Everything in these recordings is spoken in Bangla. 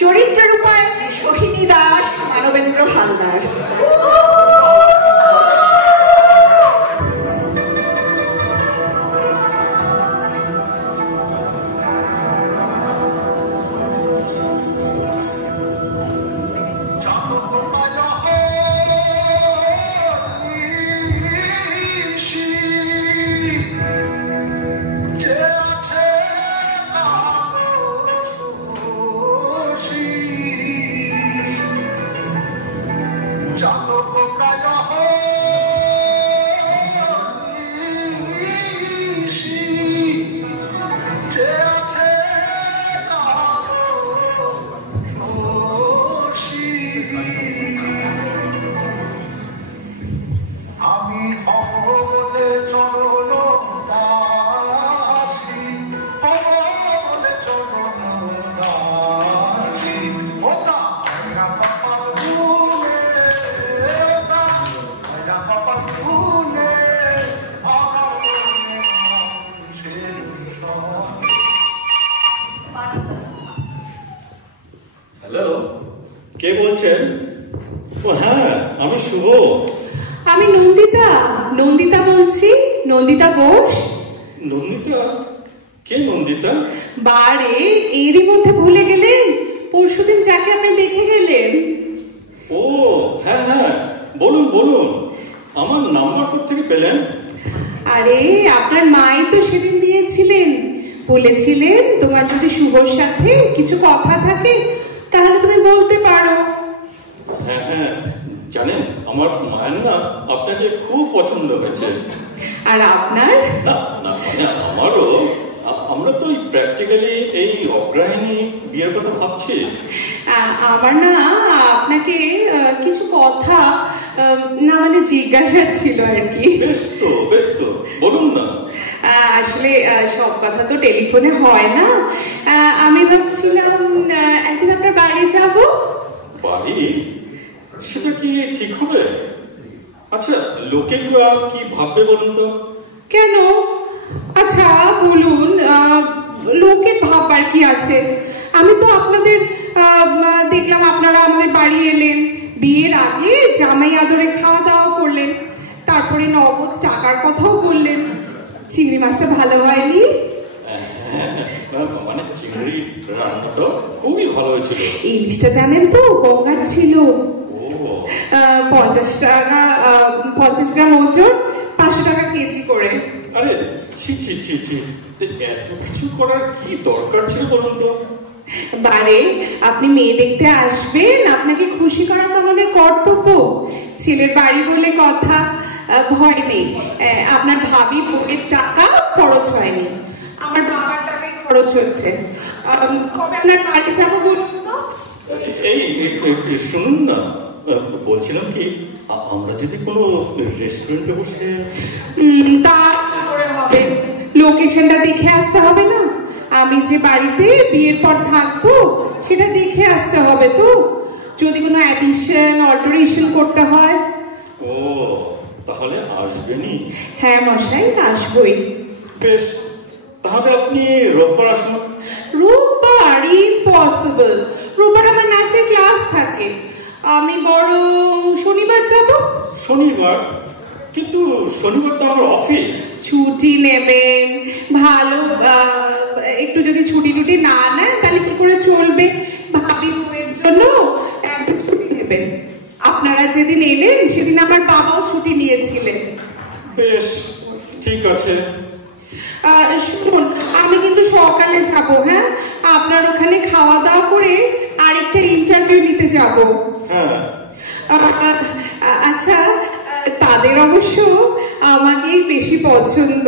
চরিত্র রূপায়ণে সোহিনী দাস, মানবেন্দ্র হালদার। হ্যালো, কে বলছেন? ও হ্যাঁ, আমি শুভ। আমি নন্দিতা বলছি। নন্দিতা বোস। নন্দিতা? কে নন্দিতা? বারে, এরই মধ্যে ভুলে গেলেন? পরশুদিন যাকে আপনি দেখে গেলেন। ও হ্যাঁ হ্যাঁ, বলুন বলুন, আমার নাম্বার কোত্থেকে পেলেন? আরে আপনার মাই তো সেদিন দিয়েছিলেন, বলেছিলেন তোমার যদি শুভর সাথে কিছু কথা থাকে তাহলে তুমি বলতে পারো। হ্যাঁ হ্যাঁ, জানেন আমার মায়ের না আপনাকে খুব পছন্দ হয়েছে। আর আপনার? না না, মানে আমারও। আমরা তো প্র্যাকটিক্যালি এই অগ্রহিণী বিয়ের কথা ভাবছি। আমার না আপনাকে কিছু কথা না মানে জিজ্ঞাসার ছিল আর কি। বেশ তো বলুন না। আসলে সব কথা তো টেলিফোনে হয় না। আমি ভাবছিলাম একদিন আমরা বাড়ি যাব। বাড়ি? সেটা কি ঠিক হবে? আচ্ছা, লোকে কি ভাববে বলুন তো? কেন? আচ্ছা বলুন, লোকে ভাববার কি আছে? আমি তো আপনাদের দেখলাম আপনারা আমাদের বাড়ি এলেন, বিয়ের আগে জামাই আদরে খাওয়া দাওয়া করলেন, তারপরে নগদ টাকার কথাও বললেন। চিংড়ি মাছটা ভালো হয়নি? মানে চিংড়ি রান্নাটা খুবই ভালো হয়েছিল। ইলিশটা জানেন তো গঙ্গার ছিল। 50 গ্রাম ওজন, 500 টাকা কেজি করে। আরে ছি ছি ছি ছি, এত কিছু করার কি দরকার ছিল বলুন তো? বারে, আপনি মেয়ে দেখতে আসবেন, আপনাকে খুশি করা তো আমাদের কর্তব্য। ছেলের বাড়ি বলে কথা, ভয় নেই। আপনার ভাবি বউয়ের টাকা খরচ হয়নি, আমার বাবার টাকায় খরচ হচ্ছে। কবে আপনার বাড়ি যাবো বলুন তো? এই শুনুন না, বলছিলাম কি, আমরা যদি কোনো রেস্টুরেন্টে বসে। তা করে হবে, লোকেশনটা দেখে আসতে হবে না? আমি যে বাড়িতে বিয়ের পর থাকবো সেটা দেখে আসতে হবে তো, যদি কোনো অ্যাডিশন অল্টারেশন করতে হয়। ও তাহলে আসবেনই? হ্যাঁ মশাই, আসবই। বেশ, তাহলে আপনি রোববার আসুন। রোববার? ইম্পসিবল, রোববার আমার নাচের ক্লাস থাকে। আমি বরং শনিবার যাব। শনিবার? কিন্তু শনিবার তো আমার অফিস। ছুটি নেবেন ভালো, একটু যদি ছুটি টুটি না নেন তাহলে কি করে চলবে? ভাবি বউয়ের জন্য একদিন ছুটি নেবেন। আপনারা যেদিন এলেন সেদিন আমার বাবাও ছুটি নিয়েছিলেন। বেশ ঠিক আছে। শুনুন, আমি কিন্তু সকালে যাব। হ্যাঁ, আপনার ওখানে খাওয়া দাওয়া করে আরেকটা ইন্টারভিউ নিতে যাব। হ্যাঁ আচ্ছা, তাদের অবশ্য আমাকেই বেশি পছন্দ।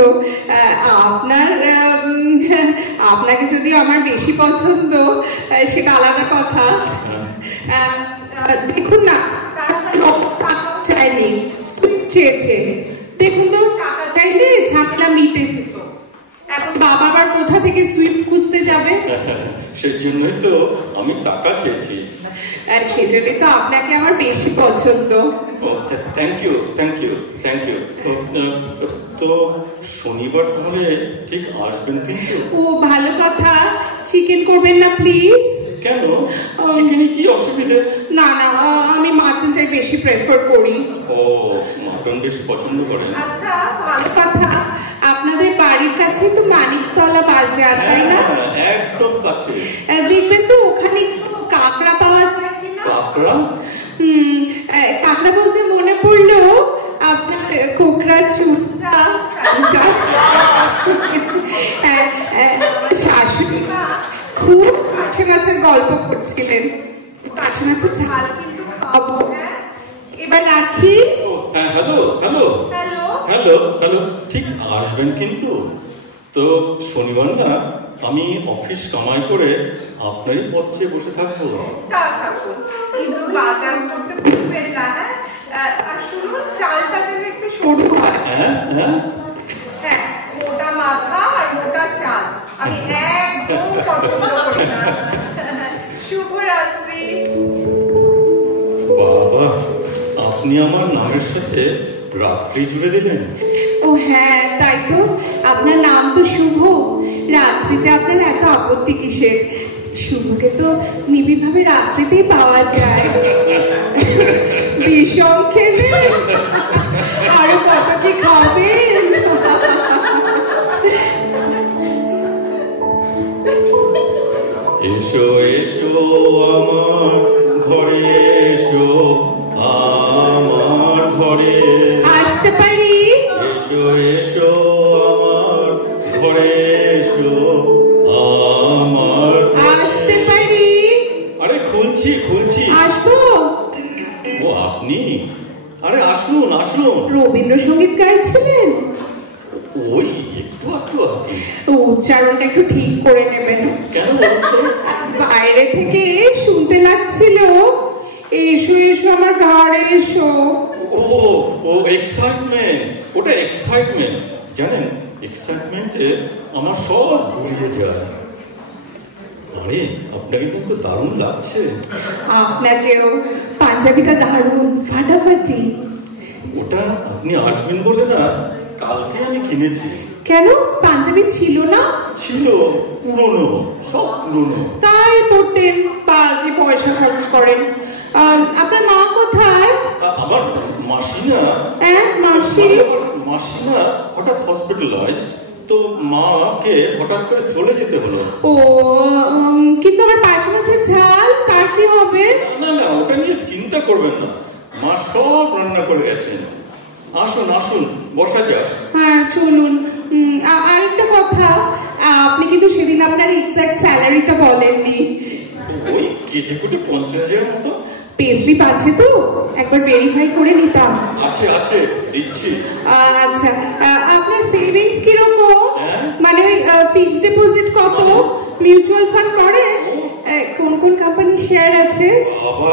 আপনাকে যদিও আমার বেশি পছন্দ, সেটা আলাদা কথা। দেখুন না, টাকা চাইনি, চেয়েছে। দেখুন তো, টাকা চাইলে ঝামেলা মিটে যেত। এখন বাবা আবার কোথা থেকে সুইট খুঁজতে যাবে? সেজন্যই তো আমি টাকা চেয়েছি। সেজন্যই তো আপনাকে আমার বেশি পছন্দ। Thank you. তো শনিবার তাহলে ঠিক আসবেন কিন্তু? ও ভালো কথা। চিকেন করবেন না প্লিজ? কেন চিকেনে কি অসুবিধে? না না, আমি মাটনটাই বেশি প্রেফার করি। ও, মাটন বেশি পছন্দ করেন? আচ্ছা, ভালো কথা। আপনাদের বাড়ির কাছেই তো মানিকতলা বাজার, তাই না? একদম কাছে। দেখবেন তো ওখানে কাঁকড়া পাওয়া যায় কিনা? কাঁকড়া? কাঁকড়া বলতে মনে পড়লো আপনার কোকড়া চুলটা শাশুড়ি খুব পার্শে মাছের গল্প করছিলেন। পার্শে মাছের ঝাল কিন্তু খাবো। এবার রাখি। হ্যালো হ্যালো হ্যালো হ্যালো, ঠিক আসবেন কিন্তু? তো শনিবার না আমি অফিস কামাই করে আপনারই পথ চেয়ে বসে থাকবো। কিন্তু বাজার করতে ভুলবেন না, হ্যাঁ? আর শুনুন, চালটা যেন একটু সরু হয়। হ্যাঁ হ্যাঁ হ্যাঁ, মোটা মাথা আর মোটা চাল আমি একদম পছন্দ করি না। শুভরাত্রি। বাবা, আপনি আমার নামের সাথে রাত্রি জুড়ে দিলেন? ও হ্যাঁ, তাই তো। আপনার নাম তো শুভ। রাত্রিতে আপনার এত আপত্তি কিসের? শুভকে তো নিবিড়ভাবে রাত্রিতেই পাওয়া যায়। বিষম খেলে আরো কত কি খাবেন। এসো এসো আমার ঘরে, এসো আমার ঘরে। আসতে পারি? এসো এসো আমার ঘরে, এসো আমার। আসতে পারি? আরে খুলছি খুলছি। আসবো? ও আপনি? আরে আসুন আসুন। রবীন্দ্রসঙ্গীত গাইছিলেন? ওই একটু একটু আর কি। উচ্চারণটা একটু ঠিক করে নেবেন। কেন বলুন তো? বাইরে থেকে শুনতে লাগছিল, এসো এসো আমার ঘরে এসো। ও ও এক্সাইটমেন্ট, ওটা এক্সাইটমেন্ট। জানেন, এক্সাইটমেন্টে আমার সব গুলিয়ে যায়। আরে আপনাকে কিন্তু দারুণ লাগছে। আপনাকেও। পাঞ্জাবিটা দারুণ, ফাটাফাটি। ওটা আপনি আসবেন বলে না, কালকে আমি কিনেছি। কেন, পাঞ্জাবি ছিল না? ছিল, পুরনো, সব পুরনো। তাই পড়তেন, বাজে পয়সা খরচ করেন। আপনার মা কোথায়? আমার মাসি না। মাসি? মাসি না হঠাৎ হসপিটালাইজড, তো মাকে হঠাৎ করে চলে যেতে হলো। ও, কিন্তু আমার পাশে মাছের ঝাল, তার কি হবে? না না, ওটা নিয়ে চিন্তা করবেন না, মা সব রান্না করে গেছেন। আসুন আসুন, বসা যাক। হ্যাঁ চলুন। আরেকটা কথা, আপনি কিন্তু সেদিন আপনার এক্সাক্ট স্যালারিটা বলেননি। ওই কেটে কুটে 50,000 মতো। পেস্লিপ আছে তো, একবার ভেরিফাই করে নিতাম। আছে আছে, দিচ্ছি। আচ্ছা, আপনার সেভিংস কিরকম? মানে ওই ফিক্সড ডিপোজিট কত? মিউচুয়াল ফান্ড করে? কোন কোন কোম্পানি শেয়ার আছে? বাবা,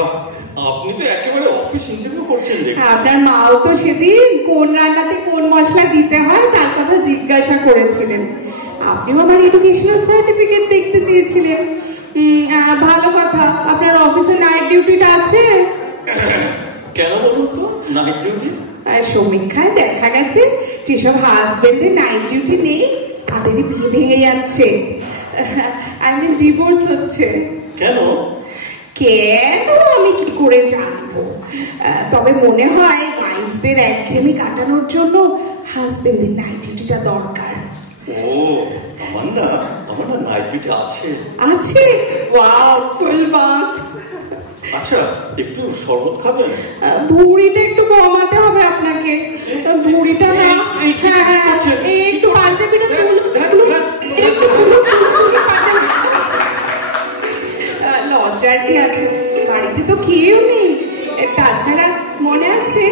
আপনি তো একেবারে অফিস ইন্টারভিউ করছেন দেখছি। আপনার মাও তো সেদিন কোন রান্নাতে কোন মশলা দিতে হয় তার কথা জিজ্ঞাসা করেছিলেন। আপনিও আমার এডুকেশনাল সার্টিফিকেট দেখতে চেয়েছিলেন। ভালো কথা। আপনার অফিসে নাইট ডিউটিটা আছে? কেন বলুন তো নাইট ডিউটি? সমীক্ষায় দেখা গেছে যেসব হাজবেন্ডের নাইট ডিউটি নেই তাদেরই বিয়ে ভেঙে যাচ্ছে, ডিভোর্স হচ্ছে। কেন? কেন আমি কি করে জানবো? তবে মনে হয় ওয়াইফসদের একঘেয়েমি কাটানোর জন্য হাজবেন্ডের নাইট ডিউটিটা দরকার। ও, আমার না নাইট ডিউটি আছে। আছে? Wow, full marks. আচ্ছা, একটু শরবত খাবেন? ভুঁড়িটা একটু কমাতে হবে আপনাকে। ভুঁড়িটা না, হ্যাঁ হ্যাঁ, একটু পাঞ্জাবিটা একটু লজ্জার কি আছে? বাড়িতে তো কেউ নেই। তাছাড়া মনে আছে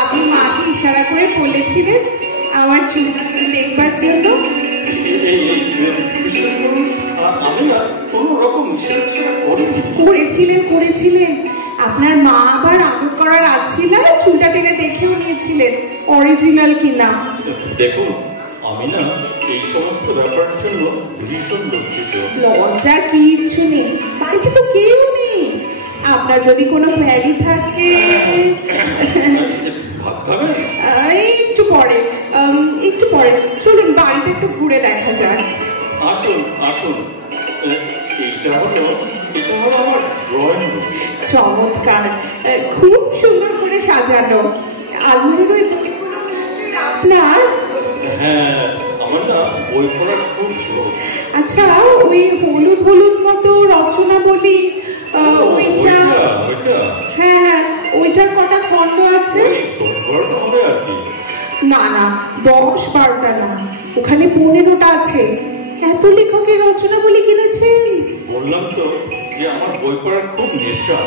আপনি মাকে ইশারা করে বলেছিলেন আমার চুলটা দেখবার জন্য? বিশ্বাস করুন, আমি না কোনো রকম ইশারা করিনি। করেছিলেন। আপনার মা আবার আদর করার আছিলা, চুলটা টেনে দেখেও নিয়েছিলেন অরিজিনাল কিনা। দেখুন, আমি না এই সমস্ত ব্যাপারের জন্য ভীষণ লজ্জিত। লজ্জার কিচ্ছু নেই, বাড়িতে তো কেউ নেই। আপনার যদি কোনো প্ল্যানই থাকে। ভাত খাবেন? একটু পরে চলুন বাড়িটা একটু ঘুরে দেখা যাক। আসুন আসুন। এইটা হলো এটা হলো আমার ড্রয়িং রুম। চমৎকার, খুব সুন্দর করে সাজানো। আলমারির ওই বইগুলো আপনার? হ্যাঁ, আমার না বই পড়ার খুব ঝোঁক। আচ্ছা, ওই হলুদ হলুদ মতো রচনা বলি ওইটা? হ্যাঁ হ্যাঁ, ওইটার কটা খণ্ড আছে? 10-12টা হবে আর কি। না না, 10-12টা না, ওখানে 15টা আছে। এত লেখকের রচনা বলি কিনেছেন? বললাম তো যে আমার বই পড়ার খুব নেশা।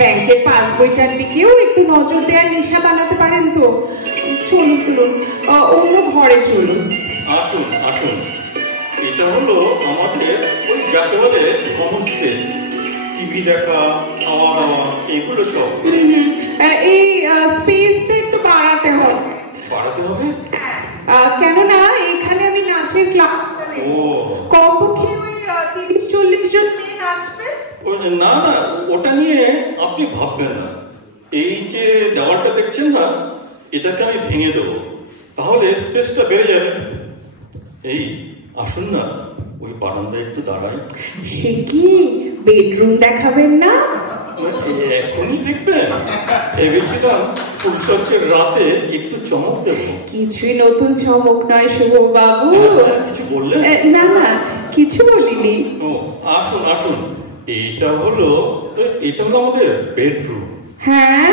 ব্যাংকের পাস বইটার দিকেও একটু নজর দেওয়ার নেশা বানাতে পারেন তো। চলুন চলুন, অন্য ঘরে চলুন। আসুন আসুন, এটা হলো আমাদের ওই যাকে বলে কমন স্পেস। টিভি দেখা, খাওয়া দাওয়া, এগুলো সব। এই স্পেসটা একটু বাড়াতে হবে। বাড়াতে হবে? কেননা এখানে আমি নাচের ক্লাস, কমপক্ষে 30-40 জন নাচবে। না না, ওটা নিয়ে আপনি ভাববেন না। এই যে দেওয়ালটা দেখছেন না, এটাকে আমি ভেঙে দেবো, তাহলে স্পেসটা বেড়ে যাবে। এই আসুন না, ওই বারান্দায় একটু দাঁড়াই। সে কি বেডরুম দেখাবেন না? এখনই দেখবেন? ভেবেছিলাম উৎসবের রাতে একটু চমক দেব। কিছুই নতুন চমক নয় শুভ বাবু। কিছু বললেন? না না, কিছু বলিনি। ও আসুন আসুন, এটা হলো আমাদের বেডরুম। হ্যাঁ,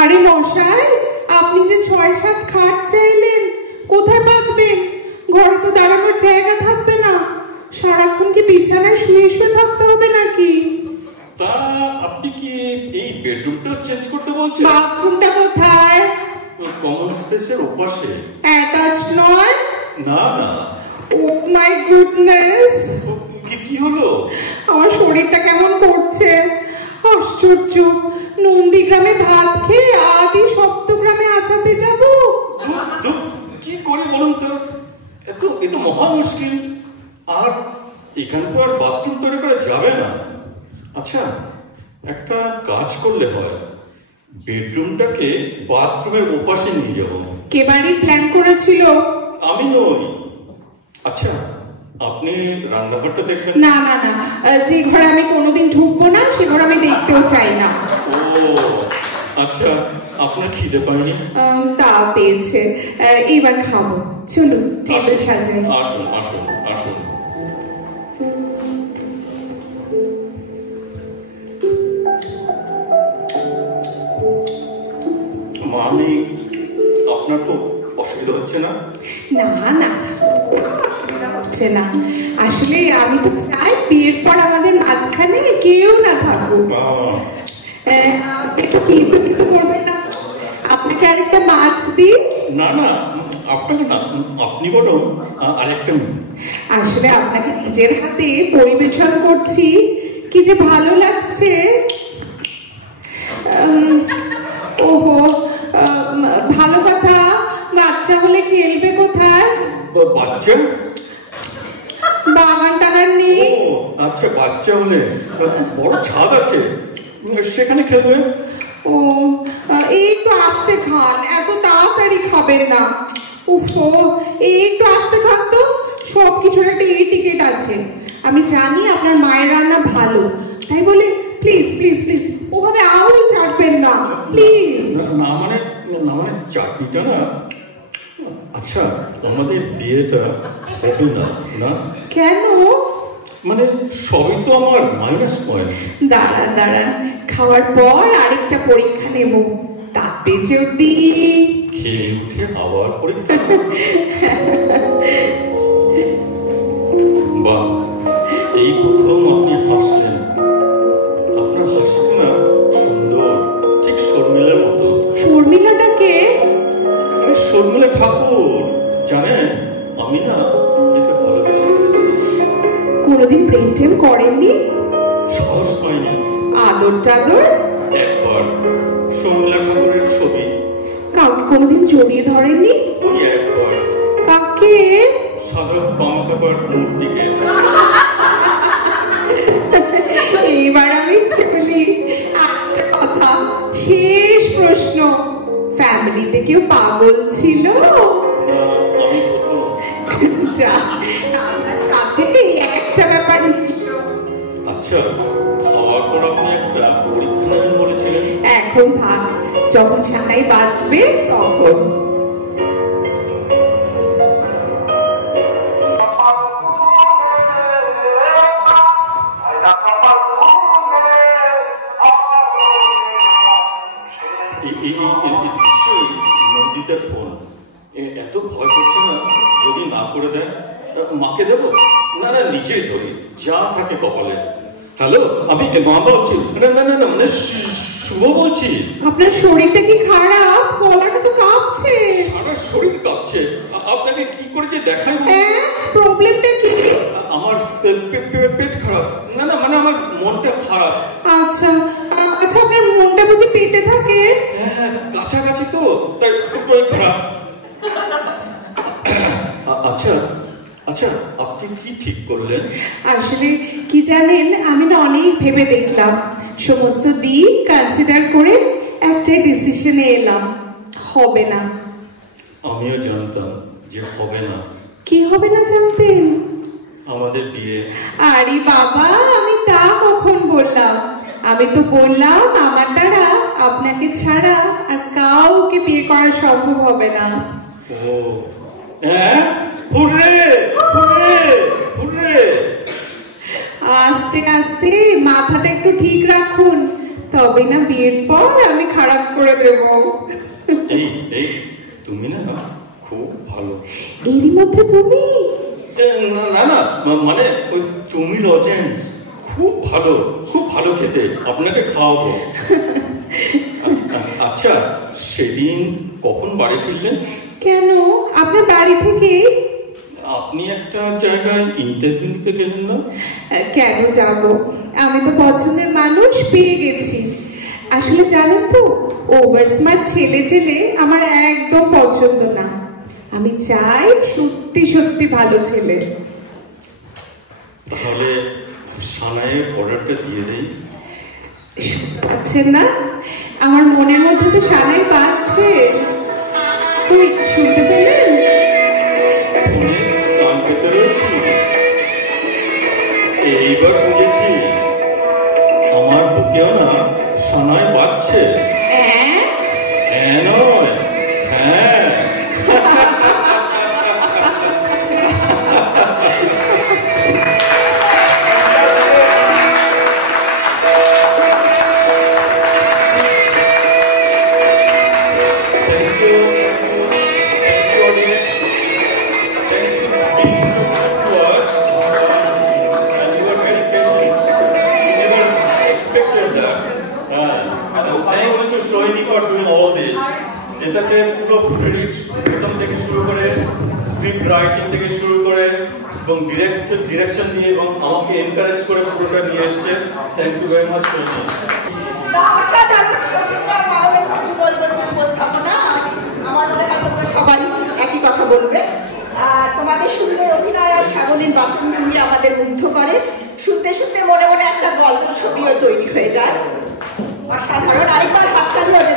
আরে মশাই, আপনি যে 6-7 খাট চাইলেন, কোথায় পাতবেন? ঘরে তো দাঁড়ানোর জায়গা থাকবে না। সারাক্ষণ কি বিছানায় শুয়ে শুয়ে থাকতে হবে নাকি? তা আপনি কি এই বেডরুমটা চেঞ্জ করতে বলছেন? বাথরুমটা কোথায়? কমন স্পেসের ওপাশে। অ্যাটাচড নয়? না না। ও মাই গুডনেস, কি হলো? আমার শরীরটা কেমন করছে। আশ্চর্য, নন্দীগ্রামে ভাত খেয়ে আদি সপ্তগ্রামে আচাতে যাব। কি করে বলুন তো? এত মহা মুশকিল। আর এখানে তো আর বাথরুম তৈরি করা যাবে না। আচ্ছা, একটা কাজ করলে হয়, বেডরুমটাকে বাথরুমের ওপাশে নিয়ে যাব। কে বাড়ির প্ল্যান করেছিল? আমি নই। আচ্ছা, আপনি রান্নাঘরটা দেখবেন? না না না, যে ঘরে আমি কোনোদিন ঢুকবো না, সে ঘরে আমি দেখতেও চাই না। ও আচ্ছা, আপনার খিদে পায়নি? তা পেয়েছে, এইবার খাবো। চলুন টেবিল সাজাই। আসুন আসুন আসুন। মামি, আপনার তো অসুবিধা হচ্ছে না? না না, হচ্ছে না। আসলে আমি তো চাই বিয়ের পর আমাদের মাঝখানে কেউ না থাকুক। একটু কিন্তু কিন্তু করবেন না? আপনাকে আরেকটা মাছ দিই? না না, আপনাকে না, আপনি বরং আরেকটা। আসলে আপনাকে নিজের হাতে পরিবেশন করছি, কি যে ভালো লাগছে। ওহো, ভালো কথা। বাচ্চা হলে খেলবে কোথায়? বাচ্চা? বাগান টাগান নেই? আচ্ছা, বাচ্চা হলে বড় ছাদ আছে, সেখানে খেলবে। ও, একটু আস্তে খান, এত তাড়াতাড়ি খাবেন না। উফো, একটু আস্তে খান তো। সব কিছুর একটা টিকেট আছে। আমি জানি আপনার মায়ের রান্না ভালো, তাই বলে প্লিজ প্লিজ প্লিজ ওভাবে আউল চাটবেন না প্লিজ। না মানে চাটনিটা না। আচ্ছা, আমাদের বিয়েটা হবে না? না কেন? মানে সবই তো আমার মাইনাস পয়েন্ট। দাঁড়ান দাঁড়ান, খাওয়ার পর আরেকটা পরীক্ষা নেব, তাতে যদি খেয়ে উঠে আবার পরীক্ষা। বাহ, এই প্রথম আপনি হাসলেন। আপনার হাসিটা না সুন্দর, ঠিক শর্মিলার মতো। শর্মিলাটাকে? শর্মিলা ঠাকুর। জানেন, আমি না আপনাকে ভালোবেসে ফেলেছি। কোনোদিন প্রেম টেম করেননি? সাহস পাইনি। আদর টাদর? একবার শর্মিলা ঠাকুরের ছবি। কাউকে কোনোদিন জড়িয়ে ধরেননি? ওই একবার। কাকে? সাধক বামকাবার মূর্তিকে। এইবার আমি বলি একটা কথা, শেষ প্রশ্ন। ফ্যামিলিতে কেউ পাগল ছিল? না, আমি প্রথম। যা, আমার সাথে একটা ব্যাপার। আচ্ছা, যখন সানাই বাজবে তখন। নন্দিতার ফোন, এত ভয় করছে না যদি না করে দেয়? মাকে দেবো? না না, নিজেই ধরি, যা থাকে কপালে। হ্যালো, আমি মা বলছি। না না না, মানে শুভ বলছি। আপনার শরীরটা কি খারাপ? গলাটা তো কাঁপছে। সারা শরীর কাঁপছে। আপনাকে কি করে যে দেখাই? প্রবলেমটা কি? আমার পেট খারাপ। না না, মানে আমার মনটা খারাপ। আচ্ছা আচ্ছা, আপনার মনটা বুঝি পেটে থাকে? হ্যাঁ, কাছাকাছি তো, তাই একটুটাই খারাপ। আচ্ছা আচ্ছা, আপনি কি ঠিক করলেন? আসলে কি জানেন, আমি না অনেক ভেবে দেখলাম, সমস্ত দিক কনসিডার করে একটাই ডিসিশনে এলাম, হবে না। আমিও জানতাম যে হবে না। কি হবে না জানতেন? আমাদের বিয়ে। আরে বাবা, আমি তা কখন বললাম? আমি তো বললাম আমার দ্বারা আপনাকে ছাড়া আর কাউকে বিয়ে করা সম্ভব হবে না। ও হ্যাঁ, হুররে হুররে হুররে। আস্তে আস্তে মাথাটা একটু ঠিক রাখুন, তবে না বিয়ের পর আমি খারাপ করে দেব। এই এই, তুমি না খুব ভালো। এরই মধ্যে তুমি? না না, মানে ওই তুমি লজেন্স খুব ভালো, খুব ভালো খেতে, আপনাকে খাওয়াবো। আচ্ছা, সেদিন কখন বাড়ি ফিরলেন? কেন, আপনার বাড়ি থেকে? আপনি একটা জায়গায় ইন্টারভিউ দিতে গেলেন না? কেন যাব, আমি তো পছন্দের মানুষ পেয়ে গেছি। আসলে জানেন তো, ওভার স্মার্ট ছেলে টেলে আমার একদম পছন্দ না। আমি চাই সত্যি সত্যি ভালো ছেলে। তাহলে সানাইয়ের অর্ডারটা দিয়ে দেই। শুনতে পাচ্ছেন না? আমার মনের মধ্যে তো সানাই বাজছে। তুই শুনতে পেলেন? কান পেতে রয়েছি। এইবার বুঝেছি, আমার বুকেও না সানাই বাজছে। হ্যাঁ নয়, হ্যাঁ। এটাতে পুরো প্রথম থেকে শুরু করে স্ক্রিপ্ট রাইটিং থেকে শুরু করে এবং ডিরেকশন দিয়ে এবং আমাকে এনকারেজ করে পুরোটা নিয়ে এসছে। Thank you very much. অসাধারণ মানবের উপস্থাপনা। আমার মনে হয় তোমরা সবাই একই কথা বলবে। তোমাদের সুন্দর অভিনয় আর সাবলীল বাচনভঙ্গি আমাদের মুগ্ধ করে। শুনতে শুনতে মনে মনে একটা গল্প ছবিও তৈরি হয়ে যায়। অসাধারণ। আরেকবার হাততালি হবে।